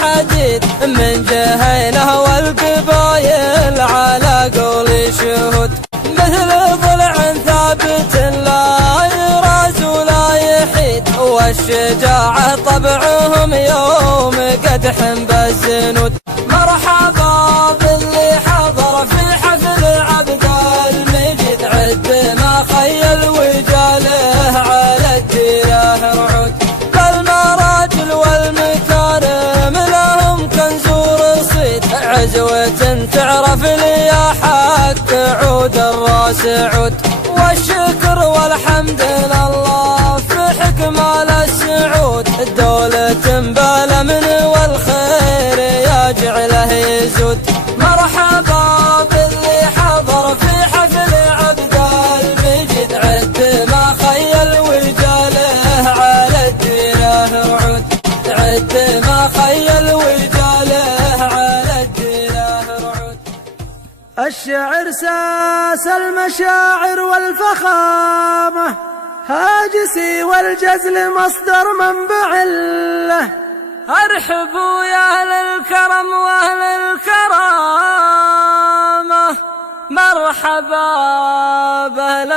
حديد من جهينه والقبايل على قول شهود، مثل ضلع ثابت لا يراز ولا يحيد، والشجاعة طبعهم يوم قدح بالزنود. مرحبا باللي حضر في حفل عبد المجيد، عد ما خيل وجاله على الديره رعود، بالمراجل والمكارم لهم كنز ورصيد، عزوة تعرف لي حق عود الراس عود. والشكر والحمد لله في حكمة السعود، دولة بالأمن والخير يجعله يزود. مرحبا باللي حضر في حفل عبد المجيد، عد ما خيل وجاله على الديره رعود، عد ما خيل وجاله على الديره رعود. الشعر ساس المشاعر والفخامة، هاجسي والجزل مصدر منبع له. ارحبوا يا اهل الكرم واهل الكرامة، مرحبا باهل